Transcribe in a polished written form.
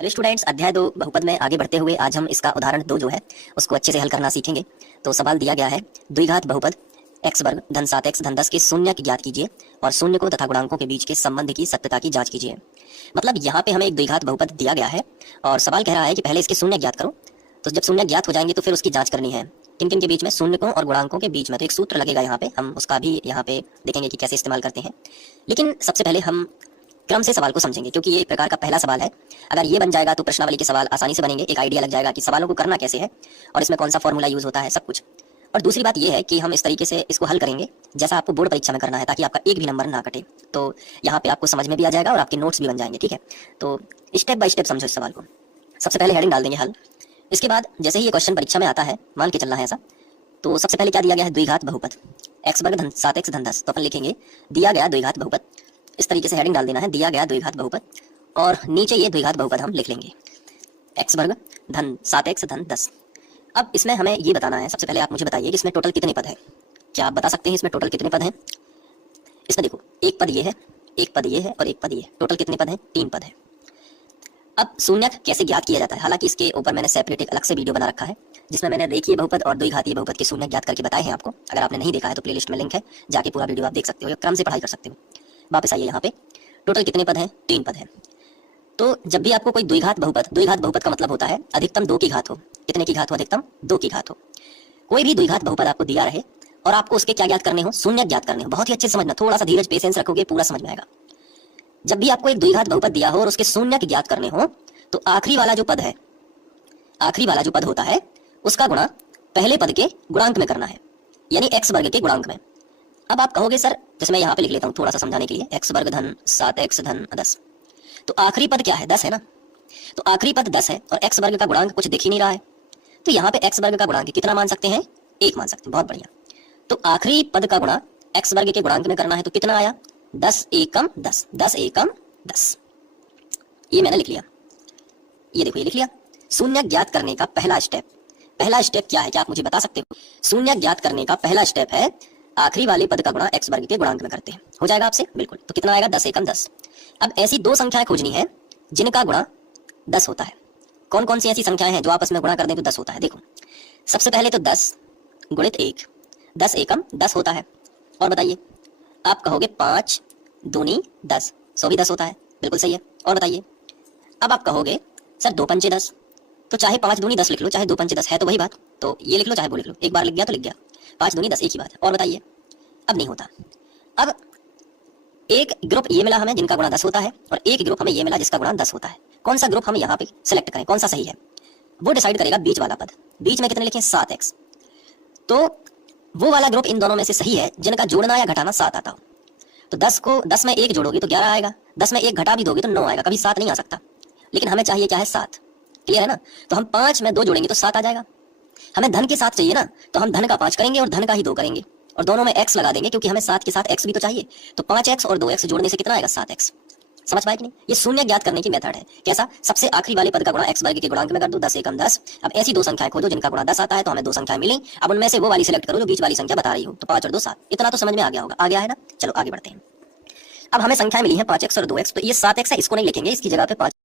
Hello students, अध्याय 2 बहुपद में आगे बढ़ते हुए आज हम इसका उदाहरण 2 जो है उसको अच्छे से हल करना सीखेंगे। तो सवाल दिया गया है, द्विघात बहुपद x वर्ग धन 7x धन 10 के शून्य की ज्ञात कीजिए और शून्य को तथा गुणांकों के बीच के संबंध की सत्यता की जांच कीजिए। मतलब यहाँ पे हमें एक द्विघात बहुपद दिया गया है और सवाल कह रहा है कि पहले इसके शून्य ज्ञात करो। तो जब शून्य ज्ञात हो जाएंगे तो फिर उसकी जांच करनी है किन किन के बीच में, शून्यकों और गुणांकों के बीच में। तो एक सूत्र लगेगा यहाँ पे, हम उसका भी यहाँ पे देखेंगे कि कैसे इस्तेमाल करते हैं। लेकिन सबसे पहले हम क्रम से सवाल को समझेंगे, क्योंकि ये एक प्रकार का पहला सवाल है। अगर ये बन जाएगा तो प्रश्नावली के सवाल आसानी से बनेंगे, एक आइडिया लग जाएगा कि सवालों को करना कैसे है और इसमें कौन सा फॉर्मूला यूज होता है, सब कुछ। और दूसरी बात ये है कि हम इस तरीके से इसको हल करेंगे जैसा आपको बोर्ड परीक्षा में करना है, ताकि आपका एक भी नंबर ना कटे। तो यहाँ पे आपको समझ में भी आ जाएगा और आपके नोट्स भी बन जाएंगे, ठीक है। तो स्टेप बाय स्टेप समझो इस सवाल को। सबसे पहले हेडिंग डाल देंगे हल। इसके बाद जैसे ही ये क्वेश्चन परीक्षा में आता है, मान के चलना है ऐसा, तो सबसे पहले क्या दिया गया है, द्विघात बहुपद x वर्ग धन 7x धन 10। तो अपन लिखेंगे दिया गया द्विघात बहुपद, इस तरीके से हेडिंग डाल देना है, दिया गया द्विघात बहुपद, और नीचे ये द्विघात बहुपद हम लिख लेंगे x वर्ग धन 7x धन 10। अब इसमें हमें ये बताना है, सबसे पहले आप मुझे बताइए कि इसमें टोटल कितने पद है। क्या आप बता सकते हैं इसमें टोटल कितने पद हैं? इसमें देखो, एक पद ये है, एक पद ये है और एक पद ये है। टोटल कितने पद हैं? 3 पद है। अब शून्यक कैसे ज्ञात किया जाता है, हालांकि इसके ऊपर मैंने सेपरेट एक अलग से वीडियो बना रखा है जिसमें मैंने रेखीय बहुपद और द्विघातीय बहुपद के शून्यक ज्ञात करके बताए हैं आपको। अगर आपने नहीं देखा है तो प्लेलिस्ट में लिंक है, जाके पूरा वीडियो आप देख सकते हो या क्रम से पढ़ाई कर सकते हो। वापस आइए यहाँ पे, टोटल कितने पद हैं? 3 पद हैं। तो जब भी आपको कोई द्विघात बहुपद का मतलब होता है अधिकतम 2 की घात हो। कितने की घात हो? अधिकतम 2 की घात हो। कोई भी द्विघात बहुपद आपको दिया रहे और आपको उसके क्या ज्ञात करने हो? शून्य ज्ञात करने हो। बहुत ही अच्छे से समझना, थोड़ा सा धीरज पेशेंस रखोगे पूरा समझ में आएगा। जब भी आपको एक द्विघात बहुपद दिया हो और उसके शून्य ज्ञात करने हो, तो आखिरी वाला जो पद है, आखिरी वाला जो पद होता है उसका गुणा पहले पद के गुणांक में करना है, यानी x वर्ग के गुणांक में। अब आप कहोगे सर, जैसे मैं यहाँ पे लिख लेता हूँ थोड़ा सा समझाने के लिए, x वर्ग धन 7x धन 10। तो आखिरी पद क्या है? 10 है ना। तो आखिरी पद 10 है और x वर्ग का गुणांक कुछ दिख ही नहीं रहा है, तो यहाँ पे x वर्ग का गुणांक कितना मान सकते हैं? 1 मान सकते हैं। बहुत बढ़िया। तो आखिरी पद का गुणा x वर्ग के गुणांक में करना है, तो कितना आया? 10 एकम 10, 10 एकम 10। ये मैंने लिख लिया, ये देखो ये लिख लिया। शून्य ज्ञात करने का पहला स्टेप क्या है, क्या आप मुझे बता सकते हो? शून्य ज्ञात करने का पहला स्टेप है आखिरी वाले पद का गुणा x वर्ग के गुणांक में करते हैं। हो जाएगा आपसे? बिल्कुल। तो कितना आएगा? 10 एकम 10। अब ऐसी 2 संख्याएं खोजनी है जिनका गुणा 10 होता है। कौन कौन सी ऐसी संख्याएं हैं जो आपस में गुणा कर दें तो 10 होता है? देखो, सबसे पहले तो 10 गुणित 1, 10 एकम 10 होता है। और बताइए, आप कहोगे 5 दूनी 10, 100 भी 10 होता है। बिल्कुल सही है। और बताइए, अब आप कहोगे सर 2 पंचे 10, तो चाहे 5 दूनी 10 लिख लो, चाहे 2 पंचे 10 है तो वही बात। तो ये लिख लो चाहे वो लिख लो, एक बार लिख गया तो लिख गया। 5 दूनी 10 एक ही बात है। और बताइए, अब नहीं होता। अब एक ग्रुप ये मिला हमें जिनका गुणा 10 होता है और एक ग्रुप हमें ये मिला जिसका गुणा 10 होता है। कौन सा ग्रुप हम यहाँ पे सिलेक्ट करें, कौन सा सही है, वो डिसाइड करेगा बीच वाला पद। बीच में कितने लिखे? 7x। तो वो वाला ग्रुप इन दोनों में से सही है जिनका जोड़ना या घटाना 7 आता हो। तो 10 में 1 जोड़ोगे तो 11 आएगा, 10 में 1 घटा भी दोगे तो 9 आएगा। कभी 7 नहीं आ सकता, लेकिन हमें चाहिए क्या है? 7। क्लियर है ना। तो हम 5 में 2 जोड़ेंगे तो 7 आ जाएगा। हमें धन के साथ चाहिए ना, तो हम धन का 5 करेंगे और धन का ही 2 करेंगे और दोनों में x लगा देंगे, क्योंकि हमें 7 के साथ x भी तो चाहिए। तो 5x और 2x जोड़ने से कितना आएगा? 7x। समझ पाए कि नहीं? ये शून्य ज्ञात करने की मेथड है। कैसा? सबसे आखिरी वाले पद का गुणा x वर्ग के गुणांक में कर दो, 10 एकम 10। अब ऐसी 2 संख्याएं खोजो जिनका गुणा 10 आता है। तो हमें 2 संख्याएं मिली, अब उनमें से वो वाली सिलेक्ट करो जो बीच वाली संख्या बता रही हो। तो 5 और 2 7। इतना तो समझ में आ गया होगा, आ गया है ना। चलो आगे बढ़ते हैं। अब हमें संख्याएं मिली हैं 5x और 2x, तो ये 7x है, इसको नहीं लिखेंगे, इसकी जगह पे 5